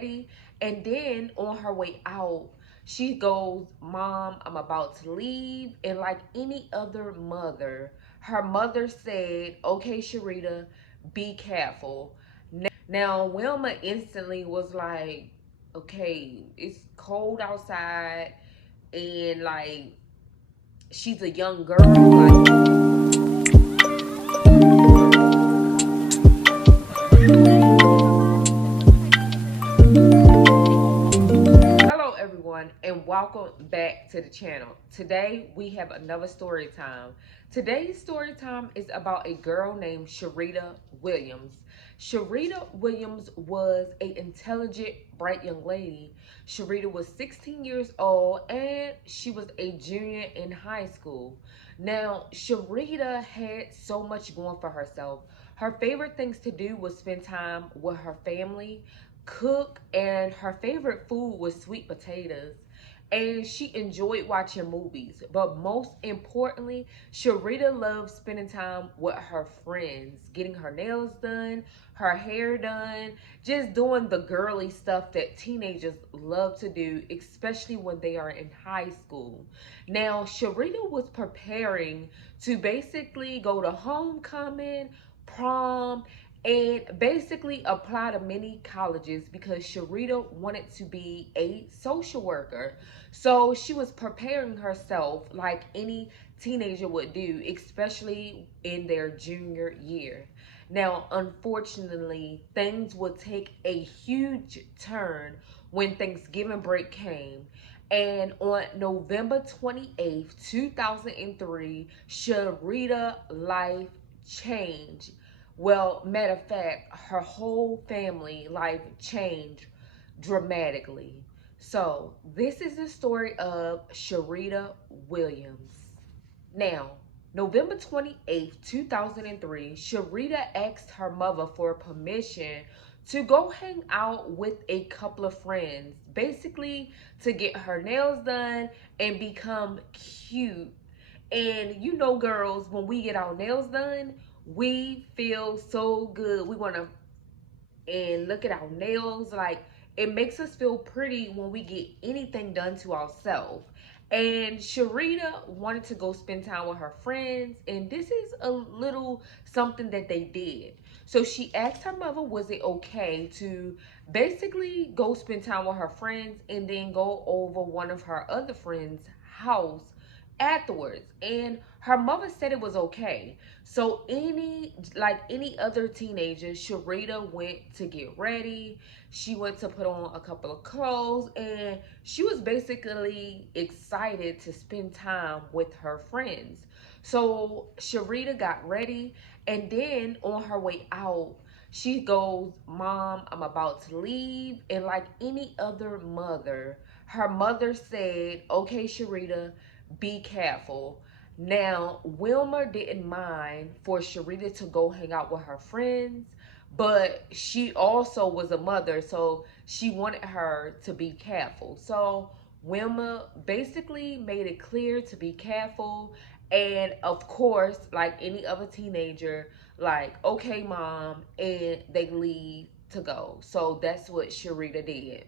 And then on her way out, she goes, "Mom, I'm about to leave." And like any other mother, her mother said, "Okay, Sherita, be careful." Now, Wilma instantly was like, "Okay, it's cold outside." And like, she's a young girl. Hello everyone and welcome back to the channel. Today we have another story time. Today's story time is about a girl named Sherita Williams. Sherita Williams was an intelligent, bright young lady. Sherita was 16 years old and she was a junior in high school. Now, Sherita had so much going for herself. Her favorite things to do was spend time with her family, cook, and her favorite food was sweet potatoes. And she enjoyed watching movies. But most importantly, Sharita loved spending time with her friends, getting her nails done, her hair done, just doing the girly stuff that teenagers love to do, especially when they are in high school. Now, Sharita was preparing to basically go to homecoming, prom, and basically apply to many colleges because Sharita wanted to be a social worker. So she was preparing herself like any teenager would do, especially in their junior year. Now, unfortunately, things would take a huge turn when Thanksgiving break came. And on November 28th, 2003, Sharita life changed. Well, matter of fact, her whole family life changed dramatically. So, this is the story of Sherita Williams. Now, November 28th, 2003, Sherita asked her mother for permission to go hang out with a couple of friends, basically to get her nails done and become cute. And you know, girls, when we get our nails done, we feel so good. We want to and look at our nails. Like, it makes us feel pretty when we get anything done to ourselves. And Sharita wanted to go spend time with her friends, and this is a little something that they did. So she asked her mother, was it okay to basically go spend time with her friends and then go over one of her other friends' house afterwards? And her mother said it was okay. So any other teenager, Sharita went to get ready. She went to put on a couple of clothes and she was basically excited to spend time with her friends. So Sharita got ready and then on her way out, she goes, "Mom, I'm about to leave." And like any other mother, her mother said, "Okay, Sharita, be careful." Now, Wilma didn't mind for Sharita to go hang out with her friends, but she also was a mother, so she wanted her to be careful. So Wilma basically made it clear to be careful. And of course, like any other teenager, like, "Okay, mom," and they leave to go. So that's what Sharita did.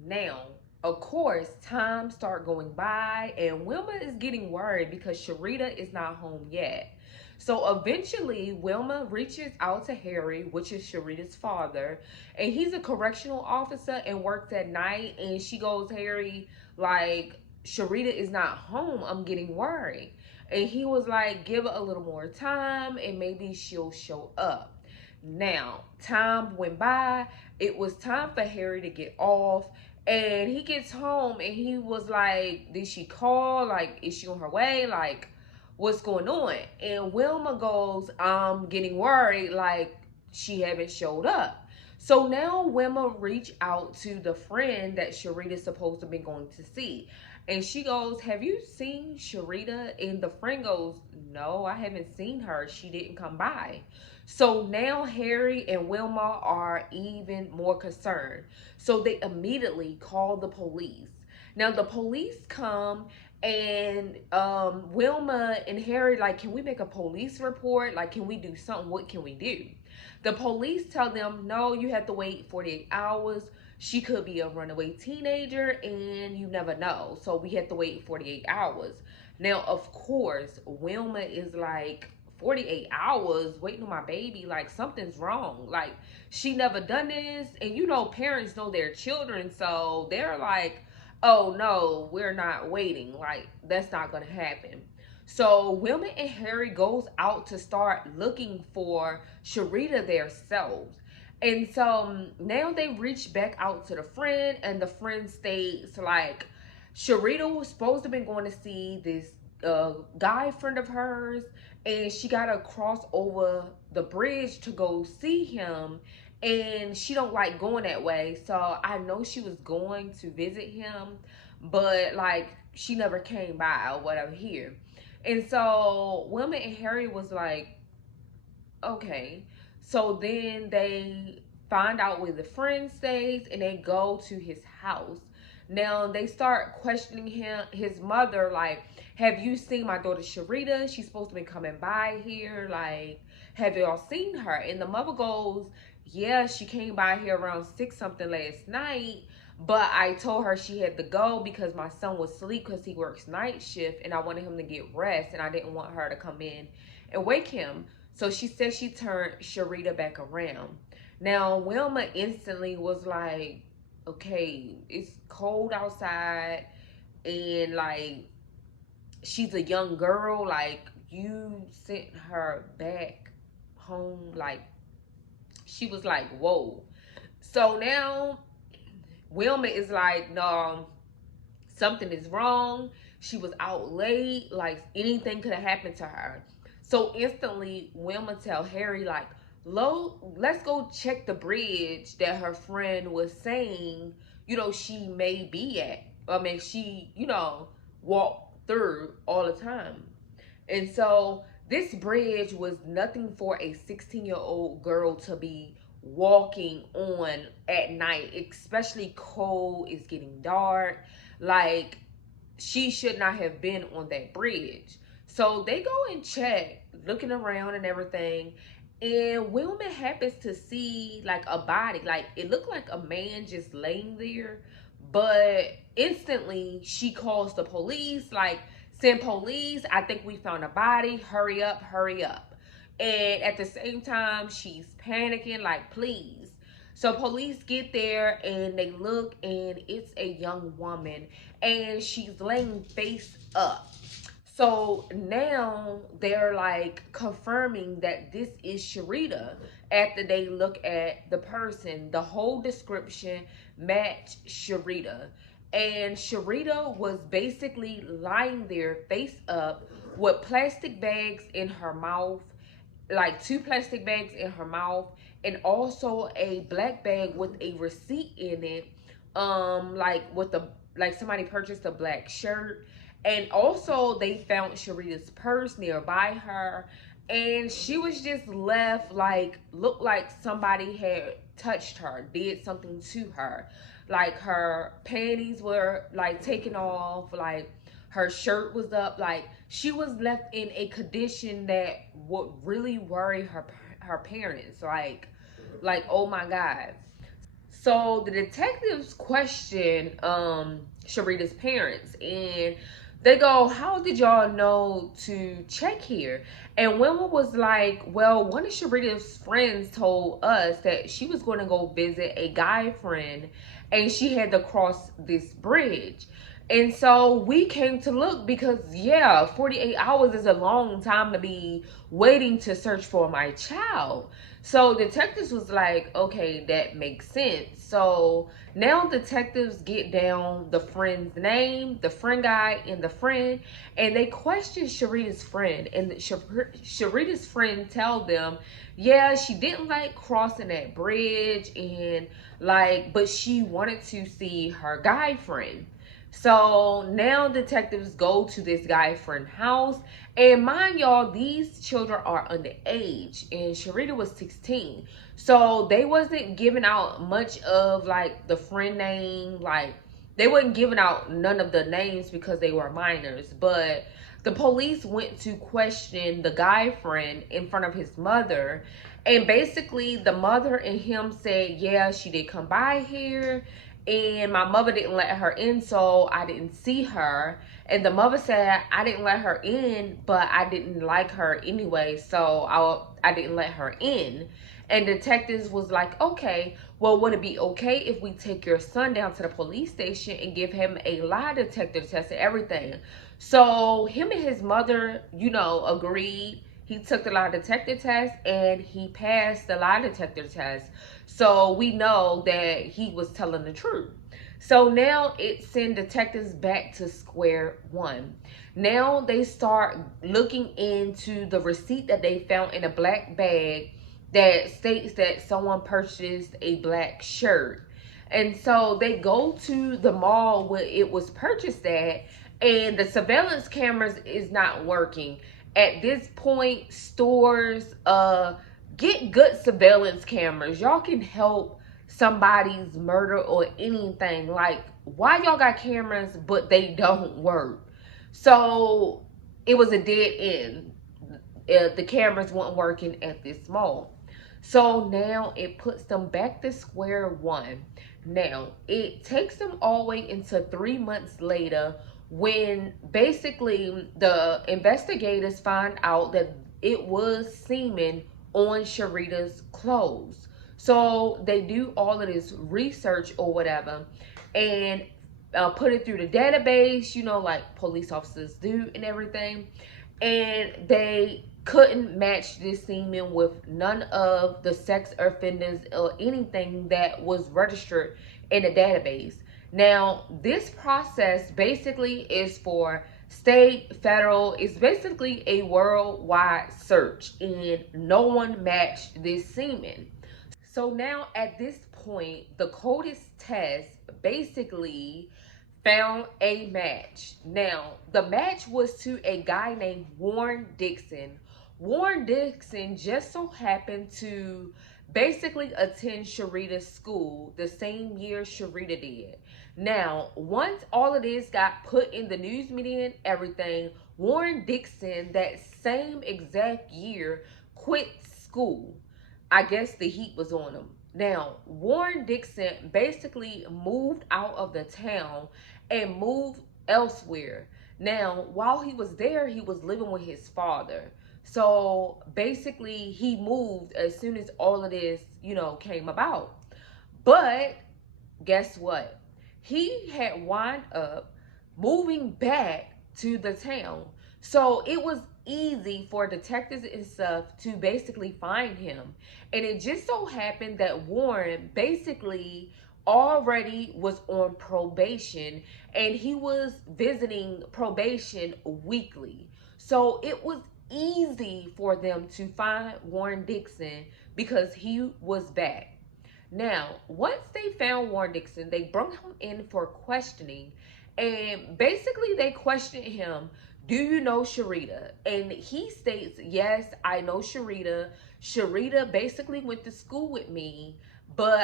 Now, of course, time start going by and Wilma is getting worried because Sharita is not home yet. So eventually, Wilma reaches out to Harry, which is Sharita's father, and he's a correctional officer and works at night. And she goes, "Harry, like, Sharita is not home. I'm getting worried." And he was like, "Give her a little more time and maybe she'll show up." Now, time went by. It was time for Harry to get off. And he gets home and he was like, "Did she call? Like, is she on her way? Like, what's going on?" And Wilma goes, "I'm getting worried. Like, she haven't showed up." So now Wilma reached out to the friend that Sharita's supposed to be going to see. And she goes, "Have you seen Sharita?" And the friend goes, "No, I haven't seen her. She didn't come by." So now Harry and Wilma are even more concerned. So they immediately call the police. Now the police come and Wilma and Harry like, "Can we make a police report? Like, can we do something? What can we do?" The police tell them, "No, you have to wait 48 hours. she could be a runaway teenager and you never know. So we had to wait 48 hours. Now, of course, Wilma is like, 48 hours waiting on my baby? Like, something's wrong. Like, she never done this. And you know, parents know their children. So they're like, oh no, we're not waiting. Like, that's not going to happen. So Wilma and Harry goes out to start looking for Sherita themselves. And so now they reach back out to the friend, and the friend states like, Sherita was supposed to have been going to see this guy friend of hers, and she got to cross over the bridge to go see him, and she don't like going that way. So I know she was going to visit him, but like she never came by or whatever here. And so Wilma and Harry was like, okay. So then they find out where the friend stays and they go to his house. Now they start questioning his mother, like, have you seen my daughter Sherita? She's supposed to be coming by here. Like, have y'all seen her? And the mother goes, yeah, she came by here around 6 something last night. But I told her she had to go because my son was asleep because he works night shift and I wanted him to get rest and I didn't want her to come in and wake him. So she said she turned Sherita back around. Now, Wilma instantly was like, okay, it's cold outside and like she's a young girl. Like, you sent her back home. Like, she was like, whoa. So now Wilma is like, no, something is wrong. She was out late. Like, anything could have happened to her. So instantly, Wilma tell Harry, like, let's go check the bridge that her friend was saying, you know, she may be at. I mean, she, you know, walked through all the time. And so this bridge was nothing for a 16-year-old girl to be walking on at night, especially cold. It's getting dark. Like, she should not have been on that bridge. So they go and check, looking around and everything, and Wilma happens to see like a body. Like, it looked like a man just laying there, but instantly she calls the police, like, send police, I think we found a body, hurry up, hurry up. And at the same time, she's panicking, like, please. So police get there and they look, and it's a young woman and she's laying face up. So now they're like confirming that this is Sherita after they look at the person. The whole description matched Sherita. And Sherita was basically lying there face up with plastic bags in her mouth, like 2 plastic bags in her mouth, and also a black bag with a receipt in it, like with the, like somebody purchased a black shirt. And also they found Sherita's purse nearby her, and she was just left like, looked like somebody had touched her, did something to her. Like, her panties were like taken off, like her shirt was up. Like, she was left in a condition that would really worry her parents. Like, oh my God. So the detectives question Sherita's parents, and they go, how did y'all know to check here? And Wilma was like, well, one of Sherita's friends told us that she was going to go visit a guy friend and she had to cross this bridge. And so we came to look because, yeah, 48 hours is a long time to be waiting to search for my child. So detectives was like, okay, that makes sense. So now detectives get down the friend's name, the friend guy, and the friend, and they question Sherita's friend. And Sherita's friend tell them, yeah, she didn't like crossing that bridge, and like, but she wanted to see her guy friend. So now detectives go to this guy friend house, and mind y'all, these children are underage and Sherita was 16. So they wasn't giving out much of like the friend name. Like, they wasn't giving out none of the names because they were minors. But the police went to question the guy friend in front of his mother, And basically, the mother and him said, yeah, she did come by here, and my mother didn't let her in, so I didn't see her. And the mother said, I didn't let her in, but I didn't like her anyway, so I didn't let her in. And detectives was like, okay, well, would it be okay if we take your son down to the police station and give him a lie detector test and everything? So him and his mother, agreed. He took the lie detector test and he passed the lie detector test. So we know that he was telling the truth. So now it sent detectives back to square one. Now they start looking into the receipt that they found in a black bag that states that someone purchased a black shirt. And so they go to the mall where it was purchased at, and the surveillance cameras is not working. At this point, stores get good surveillance cameras. Y'all can help somebody's murder or anything. Like, why y'all got cameras but they don't work? So it was a dead end. The cameras weren't working at this mall. So now it puts them back to square one. Now it takes them all the way into 3 months later, when basically the investigators find out that it was semen on Sherita's clothes. So they do all of this research or whatever, and put it through the database, like police officers do and everything. And they couldn't match this semen with none of the sex offenders or anything that was registered in the database. Now, this process basically is for state, federal, it's basically a worldwide search, and no one matched this semen. So now at this point, the CODIS test basically found a match. Now, the match was to a guy named Warren Dixon. Warren Dixon just so happened to basically attend Sherita's school the same year Sherita did. Now, once all of this got put in the news media and everything, Warren Dixon that same exact year quit school. I guess the heat was on him. Now, Warren Dixon basically moved out of the town and moved elsewhere. Now, while he was there, he was living with his father. So basically, he moved as soon as all of this, came about. But guess what? He had wound up moving back to the town. So it was easy for detectives and stuff to basically find him. And it just so happened that Warren basically already was on probation, and he was visiting probation weekly. So it was easy for them to find Warren Dixon because he was back. Now, once they found Warren Dixon, they brought him in for questioning, and basically they questioned him, do you know Sherita? And he states, yes, I know Sherita. Sherita basically went to school with me, but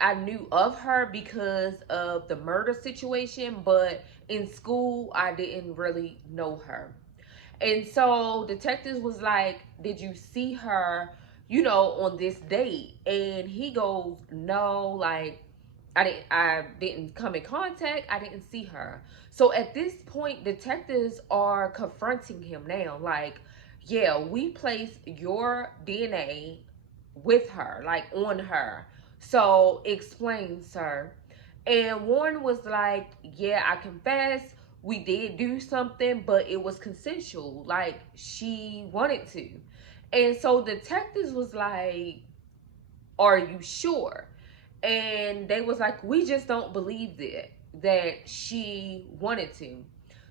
I knew of her because of the murder situation, but in school I didn't really know her. And so detectives was like, did you see her, on this date? And he goes, no, like I didn't come in contact. I didn't see her. So at this point, detectives are confronting him now. Like, yeah, we placed your DNA with her, like on her. So explain, sir. And Warren was like, yeah, I confess. We did do something, but it was consensual. Like, she wanted to. And so detectives was like, are you sure? And they was like, we just don't believe that she wanted to.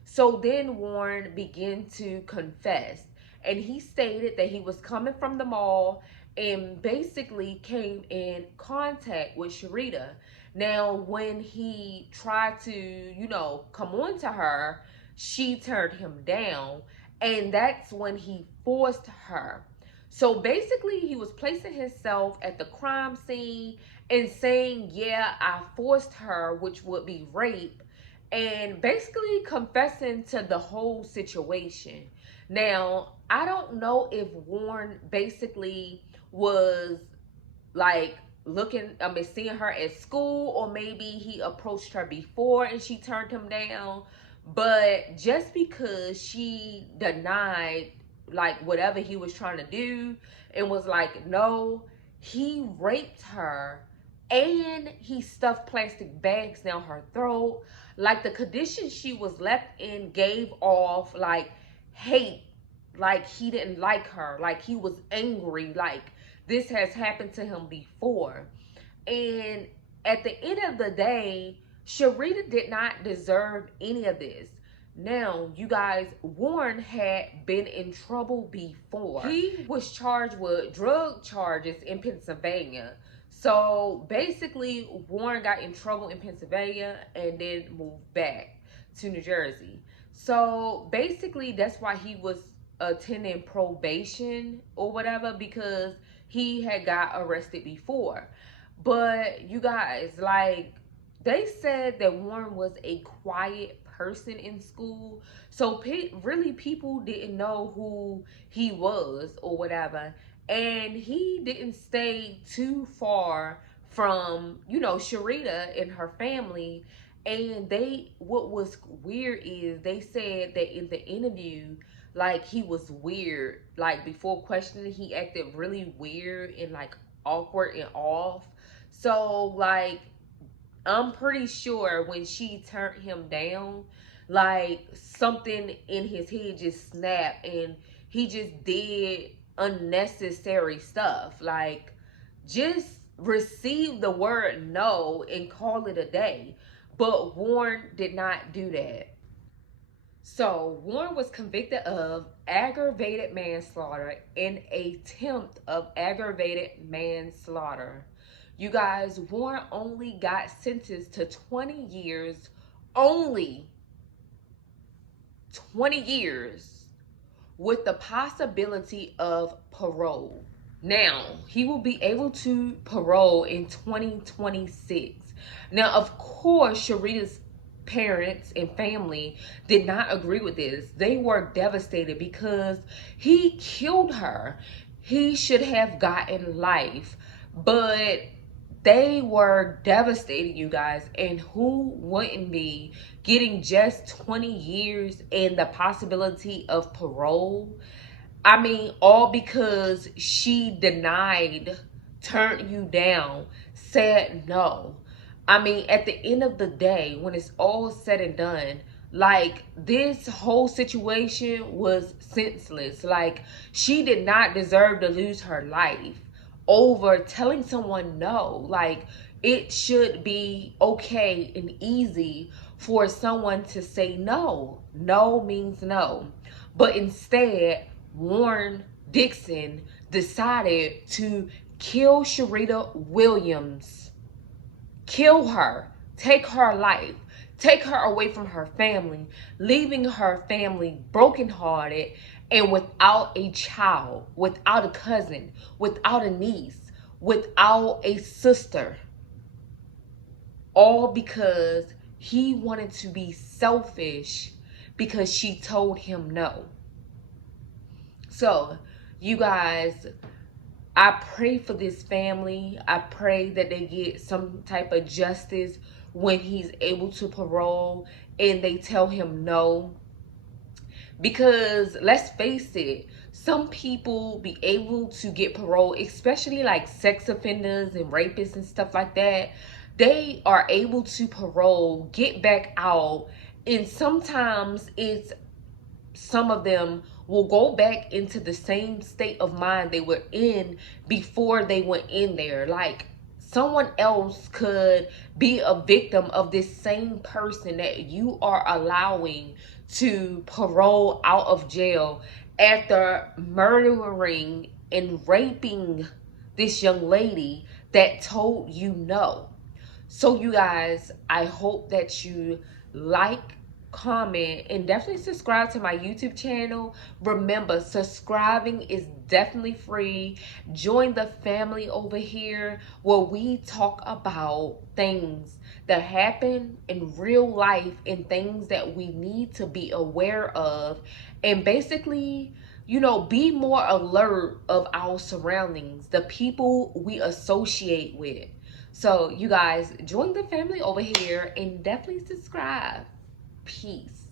So then Warren began to confess, and he stated that he was coming from the mall and basically came in contact with Sherita. Now, when he tried to, come on to her, she turned him down, and that's when he forced her. So basically, he was placing himself at the crime scene and saying, yeah, I forced her, which would be rape, and basically confessing to the whole situation. Now, I don't know if Warren basically was like looking, I mean, seeing her at school, or maybe he approached her before and she turned him down. But just because she denied like whatever he was trying to do and was like, no, he raped her and he stuffed plastic bags down her throat. Like the condition she was left in gave off like hate, like he didn't like her, like he was angry, like this has happened to him before. And at the end of the day, Sherita did not deserve any of this. Now, you guys, Warren had been in trouble before. He was charged with drug charges in Pennsylvania. So basically, Warren got in trouble in Pennsylvania and then moved back to New Jersey. So basically, that's why he was attending probation or whatever, because he had got arrested before. But you guys, like, they said that Warren was a quiet person in school. So really people didn't know who he was or whatever. And he didn't stay too far from, you know, Sherita and her family. And what was weird is they said that in the interview, like he was weird. Like before questioning, he acted really weird and like awkward and off. So like I'm pretty sure when she turned him down, like something in his head just snapped and he just did unnecessary stuff. Like just receive the word no and call it a day. But Warren did not do that. So Warren was convicted of aggravated manslaughter and attempt of aggravated manslaughter. You guys, Warren only got sentenced to 20 years, only 20 years, with the possibility of parole. Now, he will be able to parole in 2026. Now, of course, Sherita's parents and family did not agree with this. They were devastated because he killed her. He should have gotten life, but they were devastated, you guys. And who wouldn't be getting just 20 years and the possibility of parole? I mean, all because she denied, turned you down, said no. I mean, at the end of the day, when it's all said and done, like this whole situation was senseless. Like she did not deserve to lose her life over telling someone no. Like it should be okay and easy for someone to say no. No means no. But instead, Warren Dixon decided to kill Sherita Williams. Kill her. Take her life. Take her away from her family, leaving her family brokenhearted and without a child, without a cousin, without a niece, without a sister. All because he wanted to be selfish because she told him no. So, you guys, I pray for this family. I pray that they get some type of justice when he's able to parole and they tell him no. Because let's face it, some people be able to get parole, especially like sex offenders and rapists and stuff like that. They are able to parole, get back out, and sometimes it's some of them will go back into the same state of mind they were in before they went in there. Like someone else could be a victim of this same person that you are allowing to parole out of jail after murdering and raping this young lady that told you no. So you guys, I hope that you like, comment, and definitely subscribe to my YouTube channel. Remember, subscribing is definitely free. Join the family over here where we talk about things that happen in real life and things that we need to be aware of. And basically, you know, be more alert of our surroundings, the people we associate with. So you guys join the family over here and definitely subscribe. Peace.